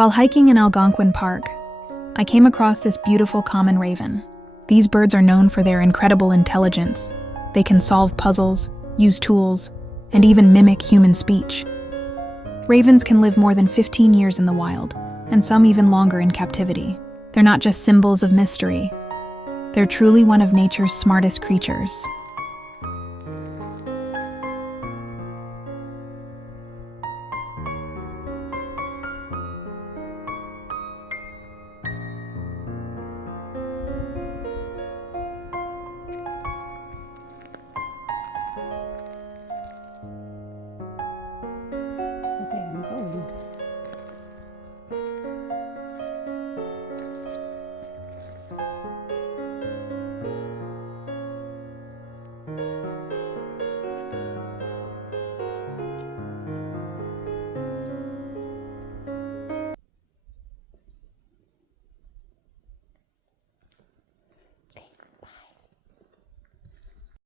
While hiking in Algonquin Park, I came across this beautiful common raven. These birds are known for their incredible intelligence. They can solve puzzles, use tools, and even mimic human speech. Ravens can live more than 15 years in the wild, and some even longer in captivity. They're not just symbols of mystery. They're truly one of nature's smartest creatures.